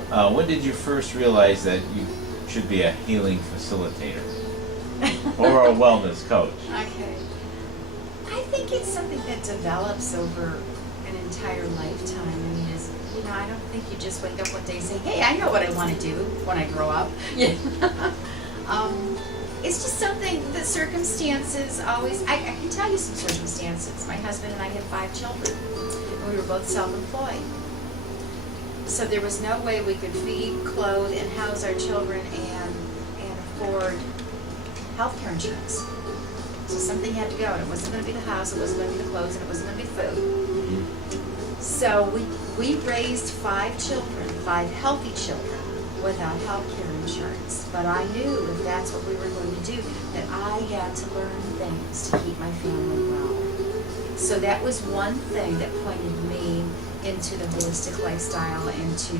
When did you first realize that you should be a healing facilitator or a wellness coach? Okay. I think it's something that develops over an entire lifetime. I mean, I don't think you just wake up one day and say, hey, I know what I want to do when I grow up. Yeah. It's just something, the circumstances always, I can tell you some circumstances. My husband and I had 5 children, and we were both self-employed. So there was no way we could feed, clothe, and house our children and afford health care insurance. So something had to go, and it wasn't going to be the house, it wasn't going to be the clothes, and it wasn't going to be food. So we raised 5 children, 5 healthy children, without health care insurance. But I knew if that's what we were going to do, that I had to learn things to keep my family well. So that was one thing that pointed me into the holistic lifestyle and to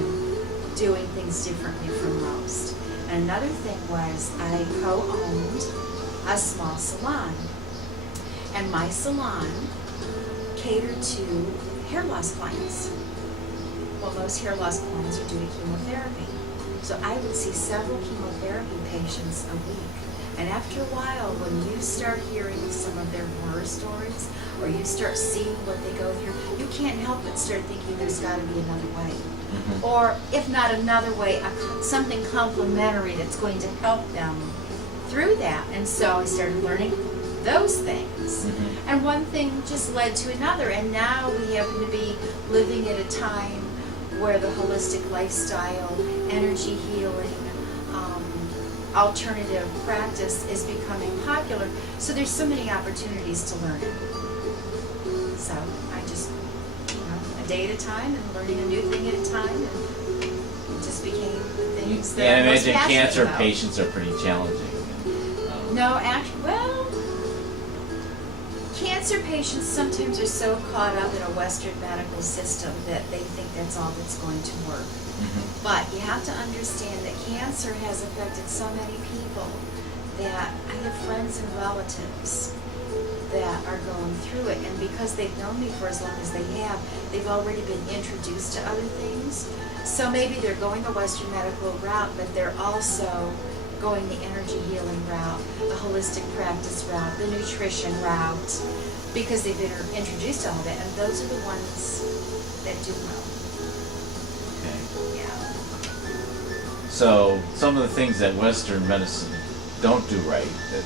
doing things differently from most. And another thing was I co-owned a small salon. And my salon catered to hair loss clients. Well, most hair loss clients are due to chemotherapy. So I would see several chemotherapy patients a week. And after a while, when you start hearing some of their horror stories, or you start seeing what they go through, you can't help but start thinking there's got to be another way. Mm-hmm. Or if not another way, something complementary that's going to help them through that. And so I started learning those things. Mm-hmm. And one thing just led to another. And now we happen to be living at a time where the holistic lifestyle, energy healing, alternative practice is becoming popular. So there's so many opportunities to learn it. So I just, a day at a time and learning a new thing at a time, and it just became the things that I I was imagine cancer about. patients are pretty challenging. No, actually, well, cancer patients sometimes are so caught up in a Western medical system that they think that's all that's going to work. Mm-hmm. But you have to understand that cancer has affected so many people that I have friends and relatives that are going through it, and because they've known me for as long as they have, they've already been introduced to other things. So maybe they're going the Western medical route, but they're also going the energy healing route, the holistic practice route, the nutrition route, because they've been introduced to all of it, and those are the ones that do well. Okay. Yeah. So some of the things that Western medicine don't do right that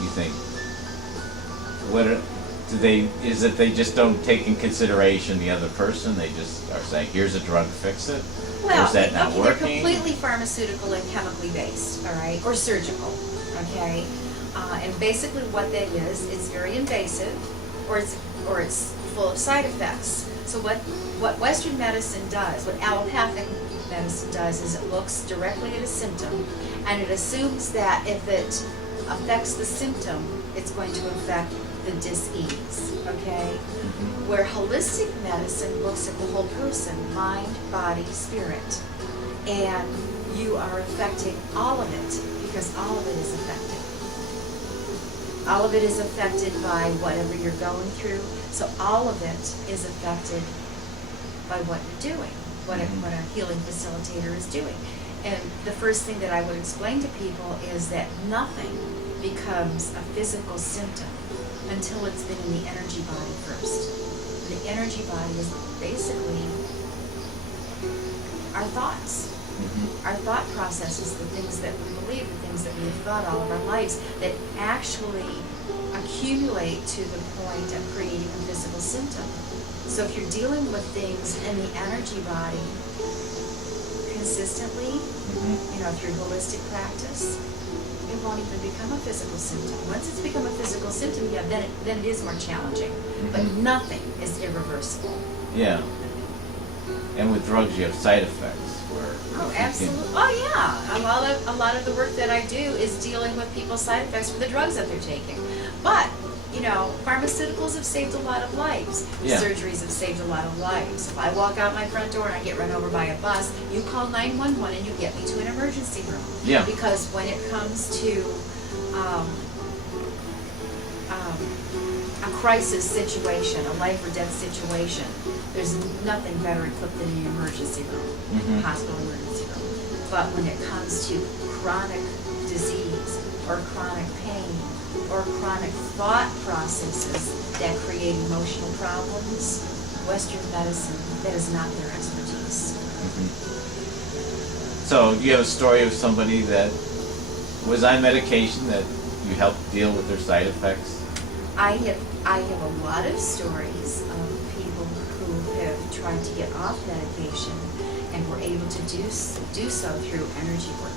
you think, is it they just don't take in consideration the other person? They just are saying, here's a drug, fix it? Well, or is that not they're working? completely pharmaceutical and chemically based, all right, or surgical, okay? And basically what that is, it's very invasive, or it's full of side effects. So what Western medicine does, what allopathic medicine does, is it looks directly at a symptom, and it assumes that if it affects the symptom, it's going to affect the dis-ease, okay? Mm-hmm. Where holistic medicine looks at the whole person, mind, body, spirit, and you are affecting all of it, because all of it is affected. All of it is affected by whatever you're going through, so all of it is affected by what you're doing, what a healing facilitator is doing. And the first thing that I would explain to people is that nothing becomes a physical symptom until it's been in the energy body first. The energy body is basically our thoughts. Mm-hmm. Our thought processes, the things that we believe, the things that we have thought all of our lives, that actually accumulate to the point of creating a physical symptom. So if you're dealing with things in the energy body consistently, through holistic practice, it won't even become a physical symptom. Once it's become a physical symptom, then it is more challenging. Mm-hmm. But nothing is irreversible. Yeah. And with drugs, you have side effects. Oh, absolutely. Oh, yeah. A lot of the work that I do is dealing with people's side effects for the drugs that they're taking. But, pharmaceuticals have saved a lot of lives. Yeah. Surgeries have saved a lot of lives. If I walk out my front door and I get run over by a bus, you call 911 and you get me to an emergency room. Yeah. Because when it comes to a crisis situation, a life or death situation, there's nothing better equipped than an emergency room, Mhm. hospital emergency room. But when it comes to chronic disease or chronic pain or chronic thought processes that create emotional problems, Western medicine, that is not their expertise. Mhm. So, do you have a story of somebody that was on medication that you helped deal with their side effects? I have a lot of stories of people who have tried to get off medication and were able to do so through energy work.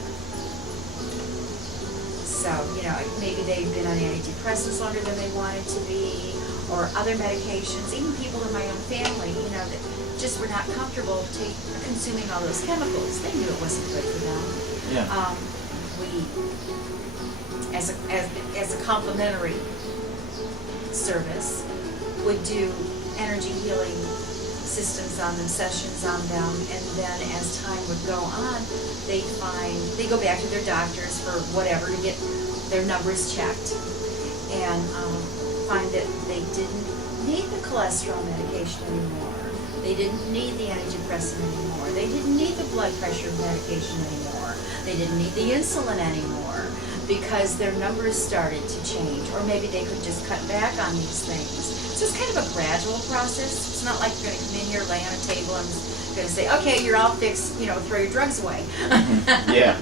So, maybe they've been on antidepressants longer than they wanted to be, or other medications, even people in my own family, that just were not comfortable consuming all those chemicals. They knew it wasn't good for them. Yeah. We, as a complimentary service, would do energy healing systems on them, sessions on them, and then as time would go on, they go back to their doctors for whatever to get their numbers checked, and find that they didn't need the cholesterol medication anymore. They didn't need the antidepressant anymore. They didn't need the blood pressure medication anymore. They didn't need the insulin anymore because their numbers started to change, or maybe they could just cut back on these things. So it's kind of a gradual process. It's not like you're going to come in here, lay on a table, and going to say, okay, you're all fixed, throw your drugs away. Yeah.